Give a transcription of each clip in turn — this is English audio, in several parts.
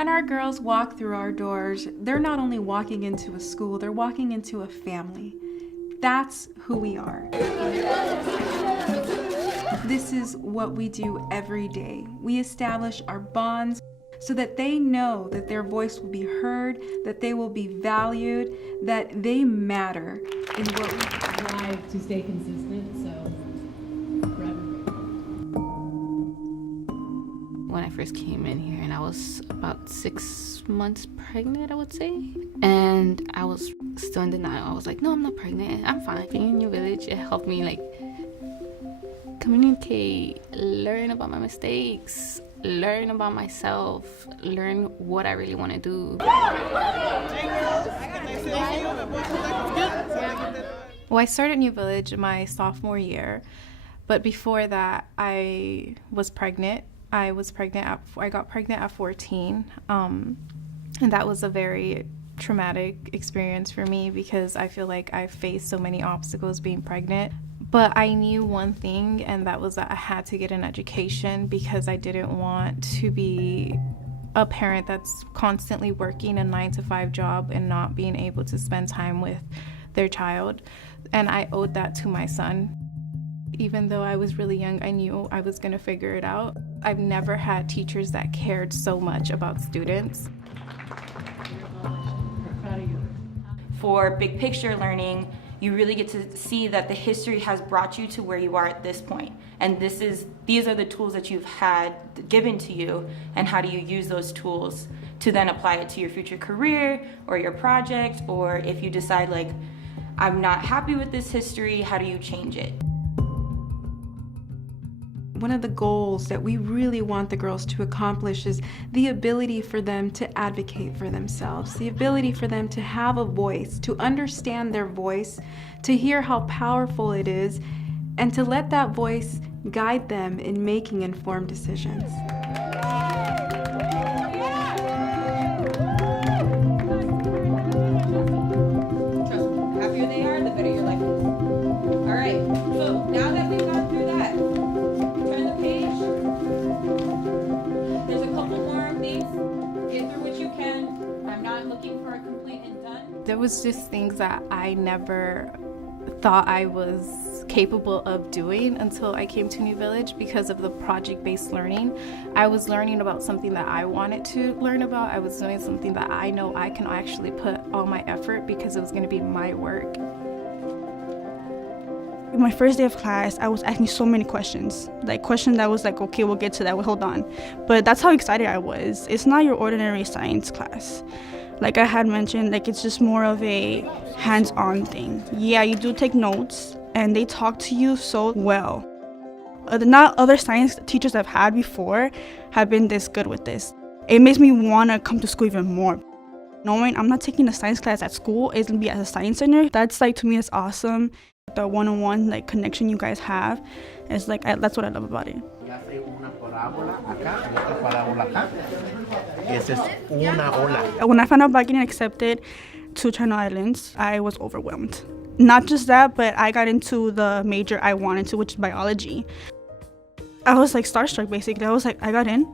When our girls walk through our doors, they're not only walking into a school, they're walking into a family. That's who we are. This is what we do every day. We establish our bonds so that they know that their voice will be heard, that they will be valued, that they matter in what we strive to stay consistent, so forever. When I first came in here, and I was about 6 months pregnant, I would say, and I was still in denial. I was like, no, I'm not pregnant, I'm fine. Being in your village, it helped me like communicate, learn about my mistakes, learn about myself, learn what I really want to do. Well, I started New Village my sophomore year, but before that, I was pregnant. I got pregnant at 14, and that was a very traumatic experience for me because I feel like I faced so many obstacles being pregnant. But I knew one thing, and that was that I had to get an education because I didn't want to be a parent that's constantly working a 9-to-5 job and not being able to spend time with their child. And I owed that to my son. Even though I was really young, I knew I was going to figure it out. I've never had teachers that cared so much about students. For big picture learning, you really get to see that the history has brought you to where you are at this point. And these are the tools that you've had given to you, and how do you use those tools to then apply it to your future career or your project, or if you decide like, I'm not happy with this history, how do you change it? One of the goals that we really want the girls to accomplish is the ability for them to advocate for themselves, the ability for them to have a voice, to understand their voice, to hear how powerful it is, and to let that voice guide them in making informed decisions. Trust me, the happier they are, the better your life is. All right, so now that we've gone through that, turn the page. There's a couple more things. Get through what you can. I'm not looking for a complete and done. There was just things that I never thought I was capable of doing until I came to New Village because of the project-based learning. I was learning about something that I wanted to learn about. I was doing something that I know I can actually put all my effort because it was going to be my work. My first day of class, I was asking so many questions. Like questions that was like, okay, we'll get to that, hold on. But that's how excited I was. It's not your ordinary science class. Like I had mentioned, like it's just more of a hands-on thing. Yeah, you do take notes and they talk to you so well. Not other science teachers I've had before have been this good with this. It makes me want to come to school even more. Knowing I'm not taking a science class at school, it's gonna be at a science center. That's like, to me, it's awesome. The one-on-one like connection you guys have is like, that's what I love about it. When I found out about getting accepted to Channel Islands, I was overwhelmed. Not just that, but I got into the major I wanted to, which is biology. I was like starstruck basically. I was like, I got in.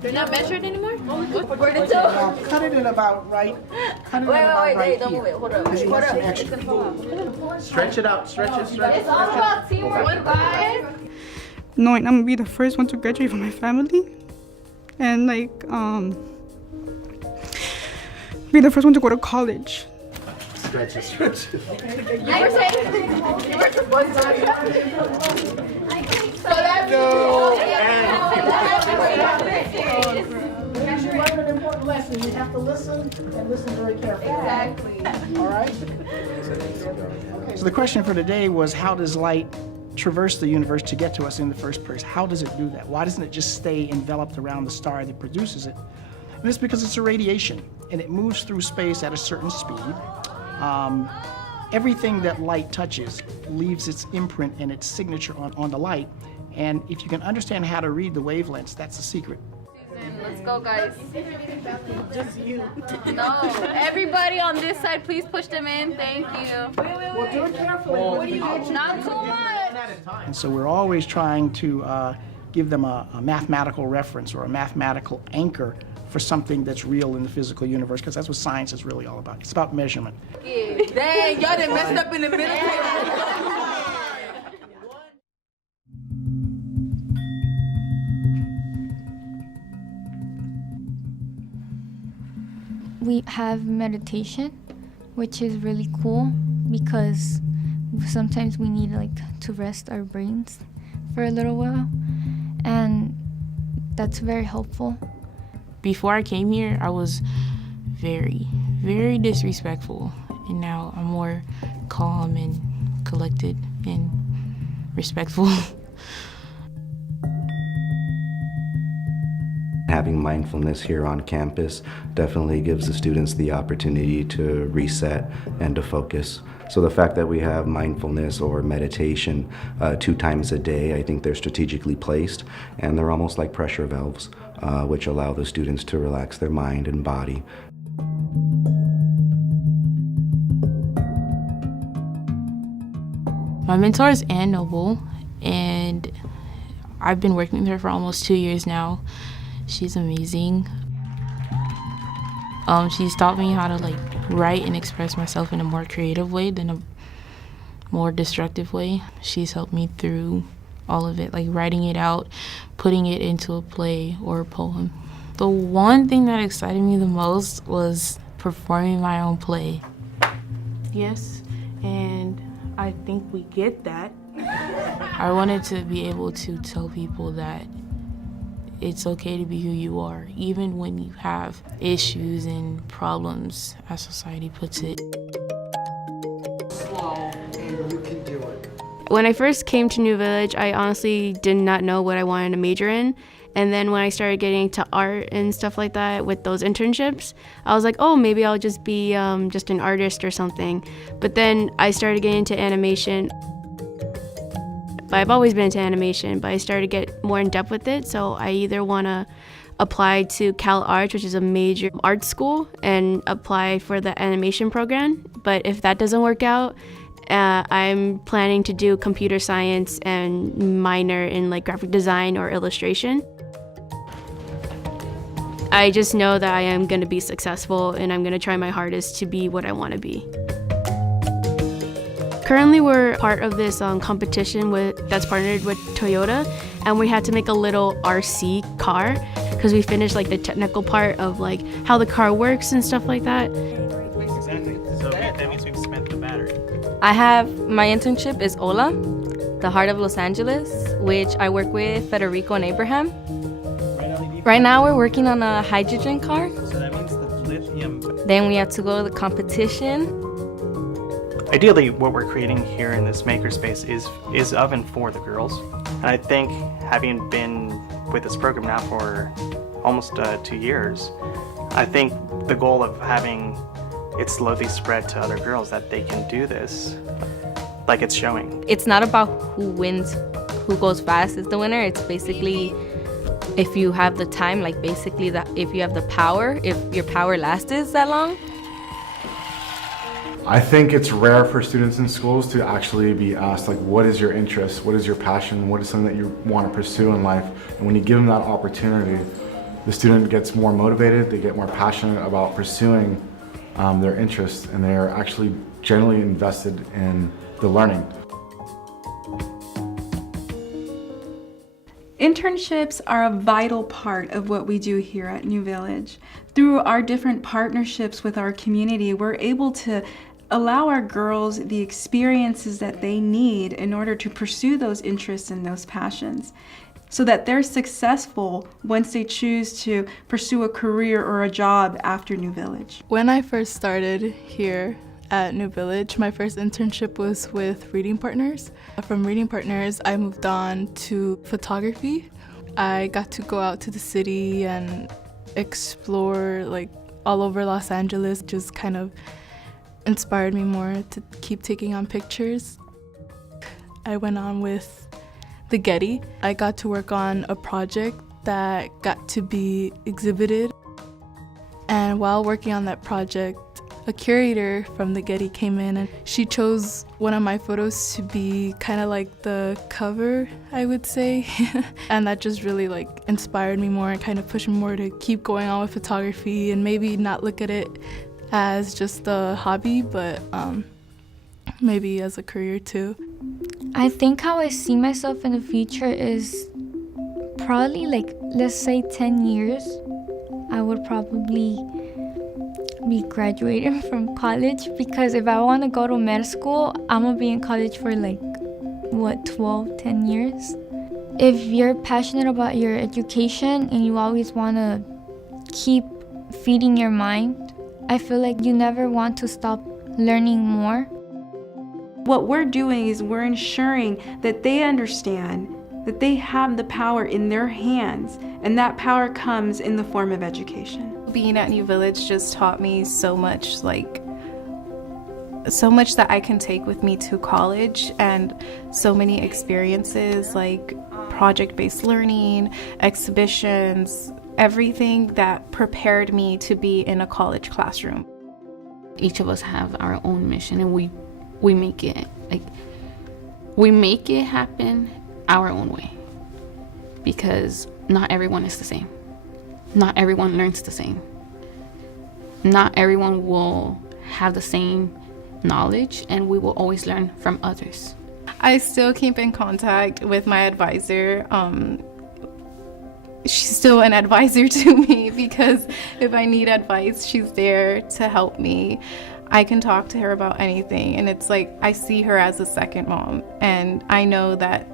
They're not measured anymore? Where did it Cut it in about right. Cut it in about right don't move it. Hold up. Hold up. It's gonna fall off. Stretch it out. Stretch it. It's all about teamwork, guys. Knowing I'm gonna be the first one to graduate from my family, and like be the first one to go to college. Stretch it. Stretch it. You were saying you were supposed to. So that's You learned an important lesson. You have to listen and listen very carefully. exactly. All right? Okay, so the question for today was, how does light traverse the universe to get to us in the first place? How does it do that? Why doesn't it just stay enveloped around the star that produces it? And it's because it's a radiation, and it moves through space at a certain speed. Everything that light touches leaves its imprint and its signature on the light. And if you can understand how to read the wavelengths, that's the secret. Let's go, guys. Just you. No, everybody on this side, please push them in. Thank you. Well, do it carefully. What do you Not too much. And so we're always trying to give them a mathematical reference or a mathematical anchor for something that's real in the physical universe, because that's what science is really all about. It's about measurement. Dang, y'all done messed up in the middle. We have meditation, which is really cool because sometimes we need to rest our brains for a little while, and that's very helpful. Before I came here, I was very, very disrespectful, and now I'm more calm and collected and respectful. Having mindfulness here on campus definitely gives the students the opportunity to reset and to focus. So the fact that we have mindfulness or meditation 2 times a day, I think they're strategically placed, and they're almost like pressure valves, which allow the students to relax their mind and body. My mentor is Ann Noble, and I've been working with her for almost 2 years now. She's amazing. She's taught me how to write and express myself in a more creative way than a more destructive way. She's helped me through all of it, writing it out, putting it into a play or a poem. The one thing that excited me the most was performing my own play. Yes, and I think we get that. I wanted to be able to tell people that it's okay to be who you are, even when you have issues and problems, as society puts it. When I first came to New Village, I honestly did not know what I wanted to major in. And then when I started getting into art and stuff like that with those internships, I was like, oh, maybe I'll just be just an artist or something. But then I started getting into animation. But I've always been into animation, but I started to get more in depth with it. So I either want to apply to Cal Arts, which is a major art school, and apply for the animation program. But if that doesn't work out, I'm planning to do computer science and minor in graphic design or illustration. I just know that I am going to be successful, and I'm going to try my hardest to be what I want to be. Currently, we're part of this competition that's partnered with Toyota, and we had to make a little RC car because we finished the technical part of how the car works and stuff like that. Exactly. So that means we've spent the battery. My internship is OLA, the Heart of Los Angeles, which I work with Federico and Abraham. Right now, we're working on a hydrogen car. So that means the lithium. Then we have to go to the competition. Ideally, what we're creating here in this Makerspace is of and for the girls. And I think having been with this program now for almost 2 years, I think the goal of having it slowly spread to other girls that they can do this, it's showing. It's not about who wins, who goes fast is the winner. It's basically if you have the time, if you have the power, if your power lasts that long. I think it's rare for students in schools to actually be asked, what is your interest? What is your passion? What is something that you want to pursue in life? And when you give them that opportunity, the student gets more motivated, they get more passionate about pursuing their interests, and they're actually generally invested in the learning. Internships are a vital part of what we do here at New Village. Through our different partnerships with our community, we're able to allow our girls the experiences that they need in order to pursue those interests and those passions, so that they're successful once they choose to pursue a career or a job after New Village. When I first started here at New Village, my first internship was with Reading Partners. From Reading Partners, I moved on to photography. I got to go out to the city and explore all over Los Angeles. Just kind of inspired me more to keep taking on pictures. I went on with the Getty. I got to work on a project that got to be exhibited. And while working on that project, a curator from the Getty came in and she chose one of my photos to be kind of like the cover, I would say. And that just really like inspired me more and kind of pushed me more to keep going on with photography and maybe not look at it as just a hobby, but maybe as a career too. I think how I see myself in the future is probably like, let's say 10 years. I would probably be graduating from college, because if I want to go to med school, I'm gonna be in college for like, 10 years. If you're passionate about your education and you always want to keep feeding your mind, I feel like you never want to stop learning more. What we're doing is we're ensuring that they understand that they have the power in their hands, and that power comes in the form of education. Being at New Village just taught me so much, so much that I can take with me to college, and so many experiences like project-based learning, exhibitions, everything that prepared me to be in a college classroom. Each of us have our own mission, and we make it happen our own way, because not everyone is the same. Not everyone learns the same. Not everyone will have the same knowledge, and we will always learn from others. I still keep in contact with my advisor. She's still an advisor to me, because if I need advice, she's there to help me. I can talk to her about anything, and it's like I see her as a second mom, and I know that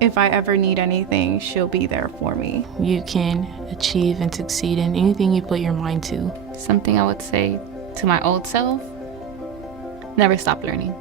if I ever need anything, she'll be there for me. You can achieve and succeed in anything you put your mind to. Something I would say to my old self: never stop learning.